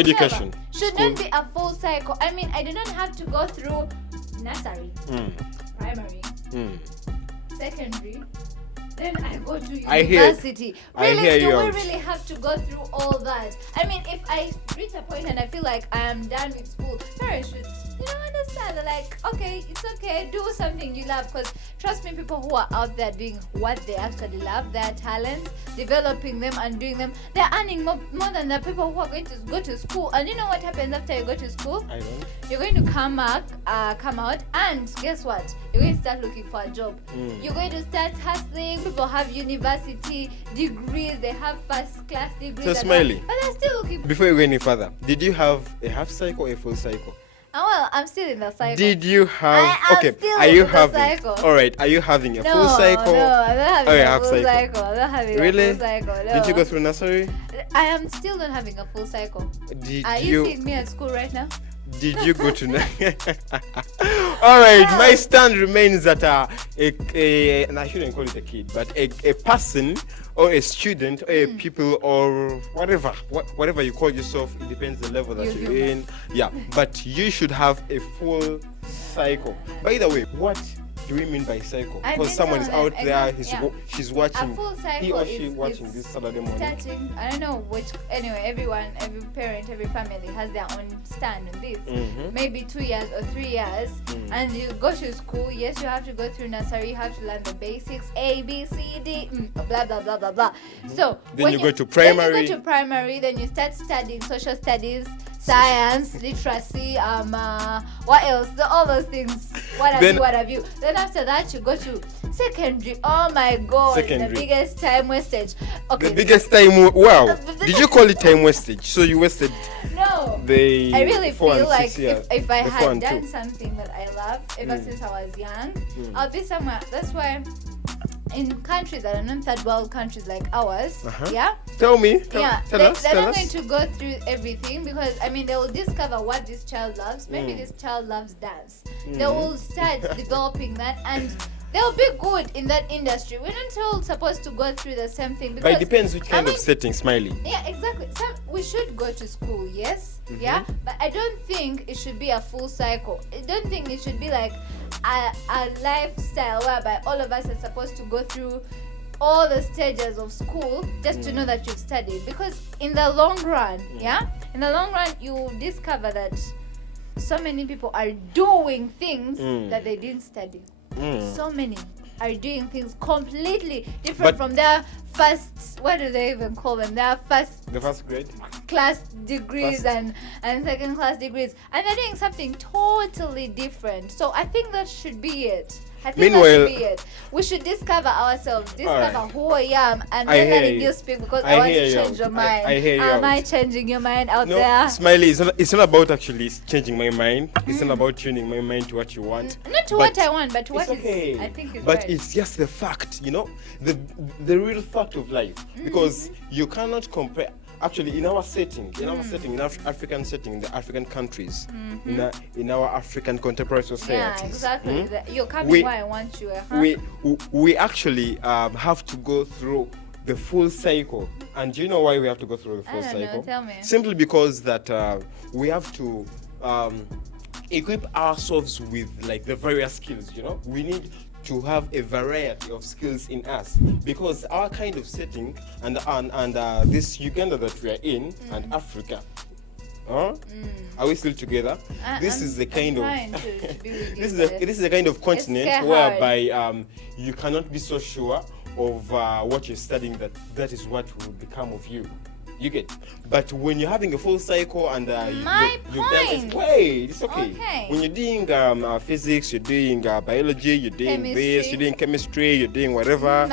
education should not be a full cycle. I mean, I do not have to go through nursery, primary, secondary, then I go to university. Really, do we really have to go through all that? I mean, if I reach a point and I feel like I am done with school, parents should, understand. They're like, okay, it's okay, do something you love. Because trust me, people who are out there doing what they actually love, their talents, developing them and doing them, they're earning more than the people who are going to go to school. And you know what happens after you go to school? I don't. You're going to come out, and guess what? You're going to start looking for a job. You're going to start hustling. People have university degrees, they have first class degrees. So Smiley, but they're still looking. Before you go any further, did you have a half cycle or a full cycle? Well, I'm still in the cycle. Did you have? Are you having? All right. Are you having a full cycle? No, I'm not having a full cycle. I'm not having really? a full cycle. No. Did you go through nursery? I am still not having a full cycle. Are you seeing me at school right now? Did you go to? All right. My stand remains that and I shouldn't call it a kid, but a person or a student or a people or whatever you call yourself, it depends the level that you're in. Yeah, but you should have a full cycle. By the way, what do we mean by cycle? Because someone is out there, she's watching, he or she watching this Saturday morning. Starting, I don't know which, anyway, everyone, every parent, every family has their own stand on this. Maybe 2 years or 3 years, and you go to school. Yes, you have to go through nursery, you have to learn the basics, A, B, C, D, blah, blah, blah, blah, blah. So, then you go to primary. Then you start studying social studies, science, literacy, what else? All those things. What have you? Then after that, you go to secondary. Oh my God! The biggest time wastage. Okay. The biggest time. Wow. Did you call it time wastage? So you wasted. No. I really feel like if I had done something that I love ever since I was young, I'll be somewhere. That's why. In countries that are not third world countries like ours, Tell me. They're not going to go through everything because they will discover what this child loves. Maybe this child loves dance. They will start developing that and they'll be good in that industry. We're not all supposed to go through the same thing. Because, but it depends which kind of setting, Smiley. Yeah, exactly. We should go to school, yes, but I don't think it should be a full cycle. I don't think it should be like a lifestyle whereby all of us are supposed to go through all the stages of school just to know that you've studied. Because in the long run, you discover that so many people are doing things that they didn't study. So many are doing things completely different from their first, what do they even call them? The first grade class degrees and second class degrees, and they're doing something totally different. So I think that should be it. We should discover ourselves, who I am, and then letting you speak because I want to change your mind. Am I changing your mind out there? Smiley, it's not about actually changing my mind. It's not about tuning my mind to what you want. Not to what I want, but to what I think is right. But it's just the fact, the real fact of life. Because you cannot compare. Actually, in our setting, in African setting, in the African countries, in our African contemporary societies. Yeah, exactly. You're coming where I want you. We actually have to go through the full cycle. And do you know why we have to go through the full cycle? Know, tell me. Simply because that we have to equip ourselves with like the various skills. We need to have a variety of skills in us because our kind of setting and this Uganda that we are in and Africa, are we still together? This is the kind of this is the kind of continent whereby you cannot be so sure of what you're studying that is what will become of you. You get, but when you're having a full cycle and you've done it's okay. When you're doing physics, you're doing biology, you're doing this, you're doing chemistry, you're doing whatever,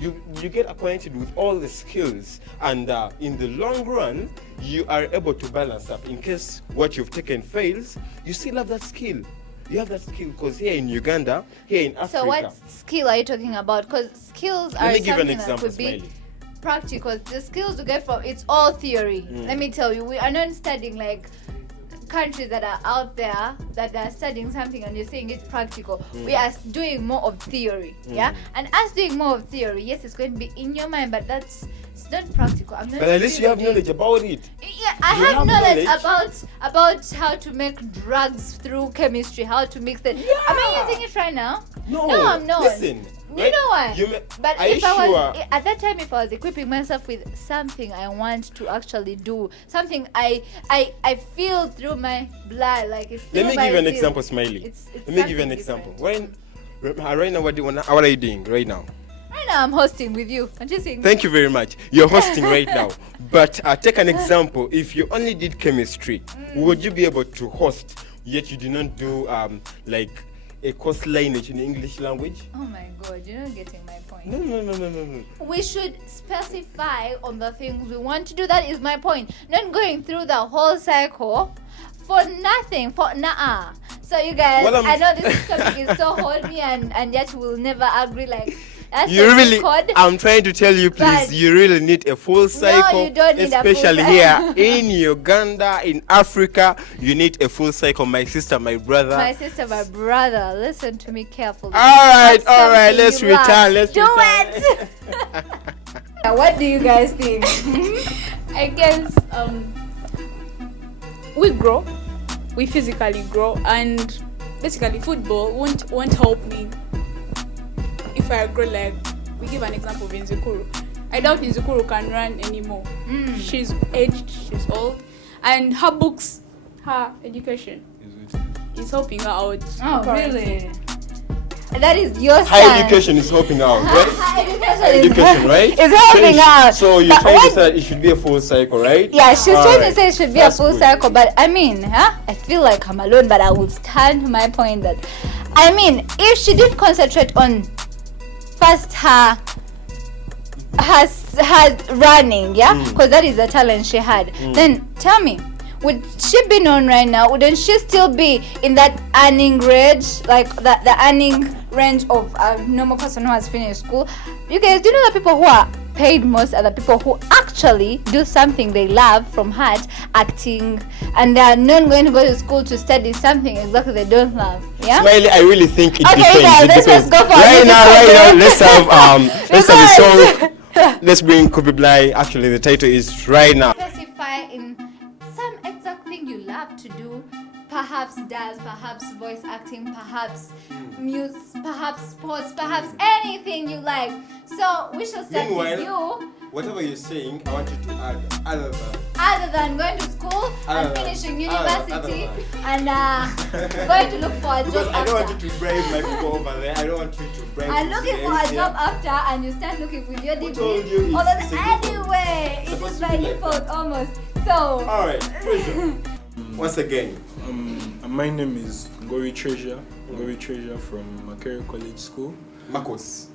you get acquainted with all the skills, and in the long run, you are able to balance up. In case what you've taken fails, you still have that skill. You have that skill because here in Uganda, here in Africa. So what skill are you talking about? Because skills are something that could be practical. The skills you get from, it's all theory. Let me tell you, we are not studying like countries that are out there that are studying something and you're saying it's practical. We are doing more of theory, and us doing more of theory, yes, it's going to be in your mind, but that's It's not practical. I'm not. But at least you have knowledge about it. Yeah, I You have have knowledge knowledge. about how to make drugs through chemistry, how to mix it. Am I using it right now? No, I'm not. Listen. You know what? But are if you I was sure? at that time, if I was equipping myself with something I want to actually do, something I feel through my blood, like it's. Let me through give you my an veins. example, Smiley. It's Let me give you an something example. different. Right now, what are you doing right now? Right now, I'm hosting with you. I'm just saying. Thank you very much. You're hosting right now. But take an example. If you only did chemistry, would you be able to host, yet you do not do like a course lineage in the English language? Oh my God, you're not getting my point. No. We should specify on the things we want to do. That is my point. Not going through the whole cycle for nothing, for nah. So you guys, Well, I know this topic is so horny and yet we'll never agree. Like that's You a really, record. I'm trying to tell you, please, But- you really need a full cycle. you don't need a full especially cycle. here in Uganda, in Africa, you need a full cycle. My sister, my brother. My sister, my brother, listen to me carefully. All That's right, something let's you love. return. Let's do return. it. What do you guys think? I guess we grow, we physically grow, and basically football won't help me if I grow. Like we give an example of Nzukuru. I doubt Nzukuru can run anymore. She's aged, she's old, and her books, her education is helping her out. Oh, currently. really? That is your Higher stand. education is helping out, right? Higher Education, right? Is helping out. So you're But trying what- to say it should be a full cycle, right? Yeah, she's All trying right. to say it should be That's a full good. cycle, but I mean, I feel like I'm alone, but I will stand to my point that, I mean, if she did concentrate on first her running, yeah, because that is the talent she had, then tell me, would she be known right now? Wouldn't she still be in that earning range, like the earning range of a normal person who has finished school? You guys, do you know the people who are paid most are the people who actually do something they love from heart, acting, and they are not going to go to school to study something exactly they don't love. Yeah. Smiley, I really think it Okay, depends. guys, It let's depends. just go for right a now, music let's have a song. Because- Let's bring Kobe Bly. Actually, the title is right now. Specify in some exact thing you love to do, perhaps dance, perhaps voice acting, perhaps music, perhaps sports, perhaps anything you like. So we shall start with you. Whatever you're saying, I want you to add Other than going to school and Other than- finishing other university than. and going to look for a Because job I don't after. want you to bribe my people over there. I don't want you to bribe And these looking for guys a here. job after, and you start looking with your Who told you degree. it's Although a good anyway, it Supposed is to by be like default that. almost. So. All right, pleasure. Once again, My name is Gori Treasure from Makere College School, Marcos.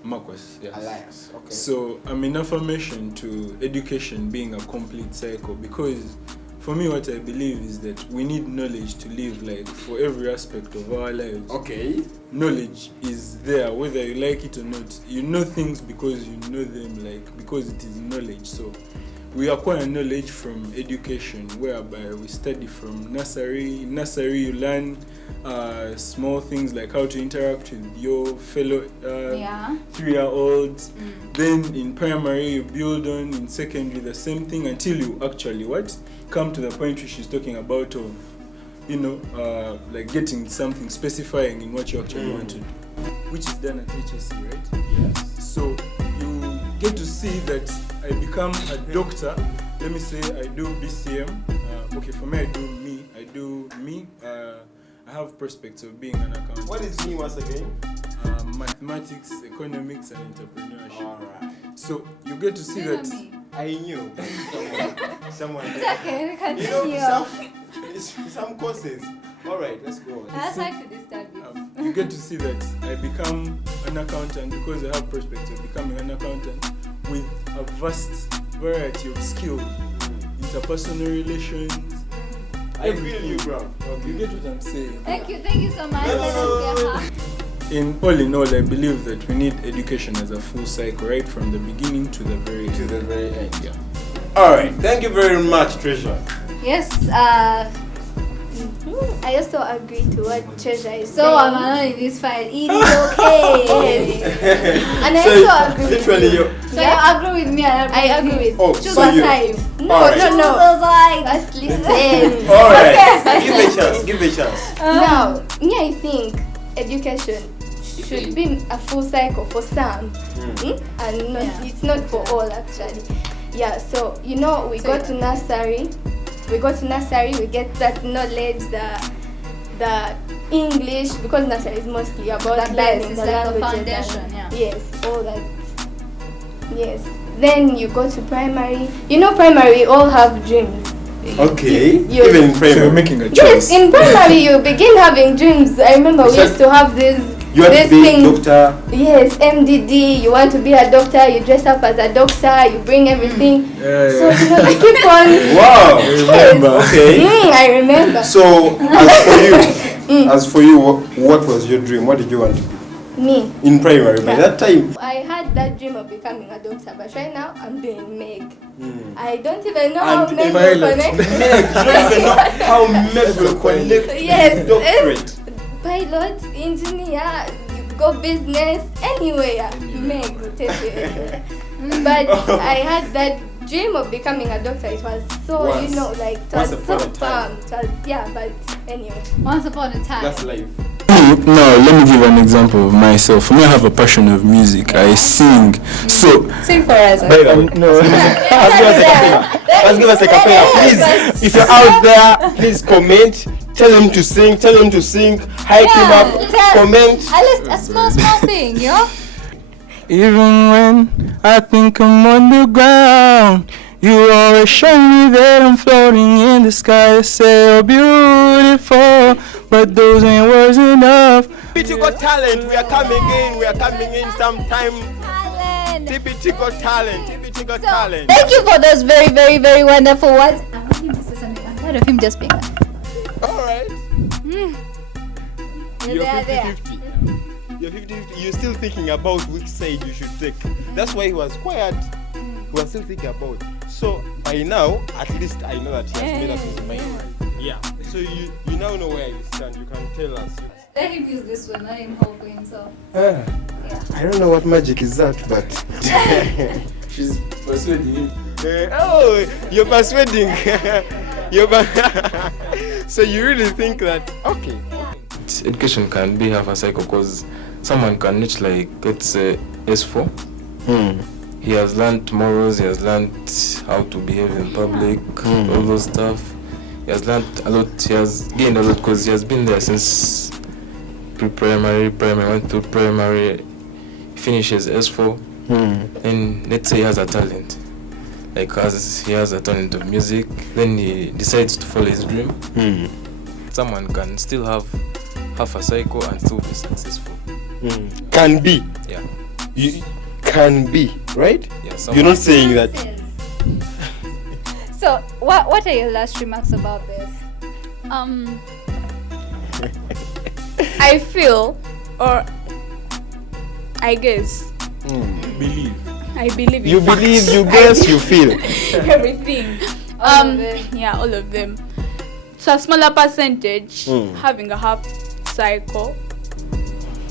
Yes. Elias. Okay. So I'm in affirmation to education being a complete cycle, because for me what I believe is that we need knowledge to live, like for every aspect of our lives. Okay. Knowledge is there whether you like it or not. You know things because you know them, like because it is knowledge. So we acquire knowledge from education, whereby we study from nursery. In nursery, you learn small things like how to interact with your fellow 3-year-olds. Then in primary, you build on. In secondary, the same thing until you actually come to the point which she's talking about of, like getting something, specifying in what you actually want to do, which is done at HSC, right? Yes. So you get to see that I become a doctor. Let me say I do BCM. Okay, for me, I do me. I have prospects of being an accountant. What is me once again? Mathematics, economics, and entrepreneurship. All right. So you get to see You know that. me. I knew someone. It's okay, You continue. know, some courses. All right, let's go on. That's like to disturb you. You get to see that I become an accountant because I have prospects of becoming an accountant with a vast variety of skills, interpersonal relations. I feel you, bro. You get what I'm saying? Thank you so much. No, Let us hear her. In all, I believe that we need education as a full cycle, right from the beginning to the very end. Yeah. All right. Thank you very much, Treasure. Yes, I also agree to what Treasure is so saying. I'm alone in this fight. It is okay. And I So, also agree with literally, you. you. So you agree with me? I agree with. Oh, Choose so a you- side. No, Alright. no. Let's listen. All right. Give the chance. Give the chance. Now, me, I think education should be a full cycle for some, and not, it's not for all actually. Yeah, so we go to nursery. We get that knowledge, the English, because nursery is mostly about The learning base, the it's like the languages. foundation, and- yeah. Yes, all that. Yes. Then you go to primary. Primary we all have dreams. Okay. You- Even in So you're primary. making a Yes, choice. in primary you begin having dreams. I remember we So used to have this You want to these be things. doctor. Yes, MDD. You want to be a doctor. You dress up as a doctor. You bring everything. Yeah, So yeah. you keep on. Wow. Remember. Okay. I remember. So as for you, what was your dream? What did you want to be Me. in primary by that time? I had that dream of becoming a doctor, but right now I'm doing Meg. I don't even know And how Meg will pilot. connect. Meg, you don't even know how Meg will connect Yes, with doctorate. Pilot, engineer, you go business, anywhere. Meg will take you anywhere. But I had that dream of becoming a doctor. It was so, Once. it Once was upon so a time. fun. But anyway. Once upon a time. That's life. Now, let me give an example of myself. For me, I have a passion of music. I sing. So, Sing for us. no. Let's give us a cappella, please. If you're out there, please comment. Tell him to sing. Tell him to sing. Hype him up. Comment. At least a small thing, Even when I think I'm on the ground, you always show me that I'm floating in the sky. You say you're beautiful, but those ain't words enough. TBT got talent. We are coming in. We are coming in sometime. TBT got talent. TBT got talent. Thank you for those very, very, very wonderful words. I want him to say something. I'm tired of him just being like, All right. You're there. 50-50. You're 50-50. You're still thinking about which side you should take. That's why he was quiet. He was still thinking about. So by now, at least I know that he has made up his mind. Yeah. So you now know where you stand. You can tell us. Let him use this one, let him hold for himself. I don't know what magic is that, but She's persuading him. oh, you're persuading. So you really think that? Okay. Education can be half a cycle because someone can reach like, let's say, S4. He has learned morals, he has learned how to behave in public, all those stuff. He has learned a lot, he has gained a lot because he has been there since pre-primary, went to primary, finishes S4, and let's say he has a talent. Like as he has a talent of music, then he decides to follow his dream. Someone can still have half a cycle and still be successful. Can be. Yeah. You can be, right? Yeah, You're not saying that. So, what are your last remarks about this? I feel, or I guess, Believe. I believe in You facts. believe, you guess, you feel. Everything. All of it. Yeah, all of them. So a smaller percentage having a half cycle,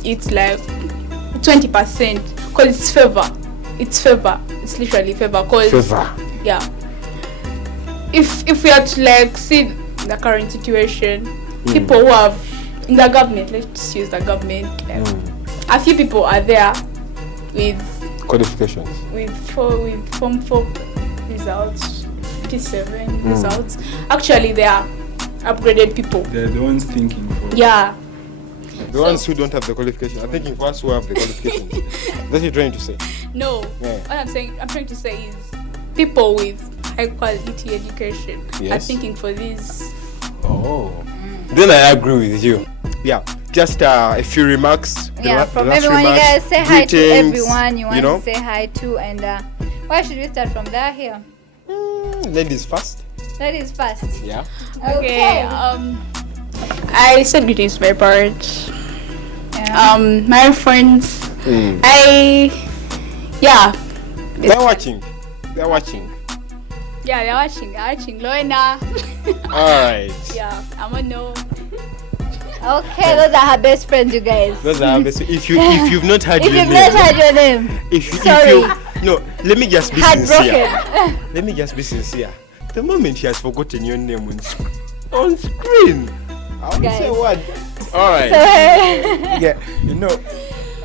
it's like 20% because it's favor. It's favor. It's literally favor. Cause Favor. yeah. If we are to like see the current situation, people who have in the government, let's use the government. A few people are there with Qualifications. Form 4 results, 57 results. Actually, they are upgraded people. They're the ones thinking for. Yeah. The ones who don't have the qualification. I'm thinking for us who have the qualifications. That's what you're trying to say. No. Yeah. What I'm trying to say is people with high quality education are Yes. thinking for this. Oh. Then I agree with you. Yeah. Just a few remarks. From everyone, you guys say hi to everyone you want to say hi to, and where should we start from there here? Ladies first. Ladies first. Yeah. Okay. I said greetings to my parents. Yeah. My friends. Yeah. They're watching. They're watching. Yeah, they're watching. Loena. Alright. Yeah, I'm gonna know. Okay, those are her best friends, you guys. Those are best. If you've not heard If your you've name. not heard your name, If sorry. No, let me just be sincere. Heartbroken. Let me just be sincere. The moment he has forgotten your name on screen, I won't say Guys. what. All right. So, Yeah, you know.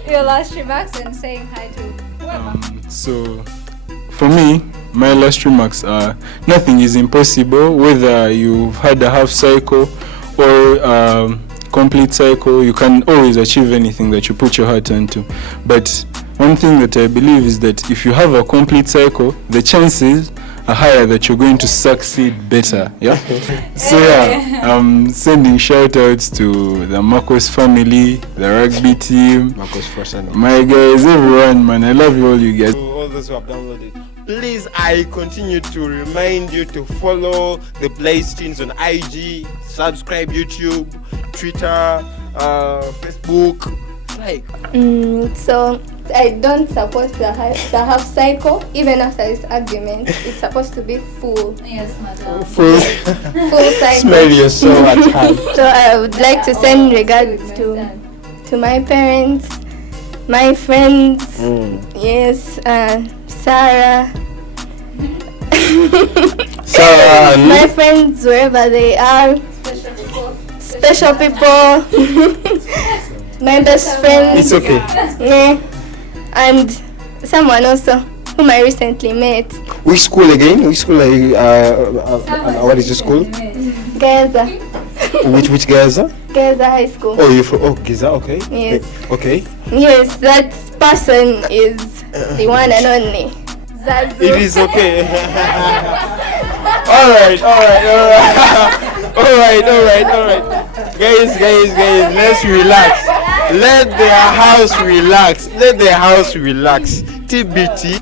your last remarks and saying hi to whoever. So, for me, my last remarks are nothing is impossible. Whether you've had a half cycle or complete cycle, you can always achieve anything that you put your heart into. But one thing that I believe is that if you have a complete cycle, the chances are higher that you're going to succeed better. Yeah. So yeah, I'm sending shout outs to the Marcos family, the rugby team, Marcos Frashano. my guys, everyone, man. I love you all, you guys. To all those who have downloaded, please, I continue to remind you to follow the Blaze Teens on IG, subscribe YouTube, Twitter, Facebook. Like, So I don't support the half cycle. Even after this argument, it's supposed to be full Yes, madam. full cycle. smell your soul at hand. So I would like to send regards to my parents, my friends, yes, Sarah, Sarah and my friends wherever they are, special people, my best friend, it's okay. yeah, and someone also whom I recently met, Which school again? Which school are you? What is your school? Gaza, Which Gaza? Gaza High School. Oh, you're from Gaza. Okay. Yes. Okay. Yes, that person is the one and only. Zazu. It is okay. all right. Guys, let's relax. Let their house relax. TBT.